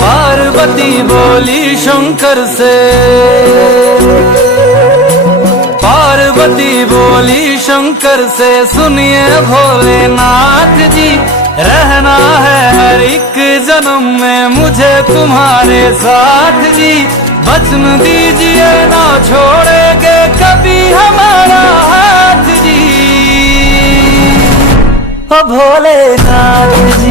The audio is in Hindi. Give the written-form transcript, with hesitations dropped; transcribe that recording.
पार्वती बोली शंकर से, पार्वती बोली शंकर से, सुनिए भोलेनाथ जी, रहना है हर एक जन्म में मुझे तुम्हारे साथ जी। वचन दीजिए ना छोड़ेंगे कभी हमारा हाथ जी, ओ भोलेनाथ जी।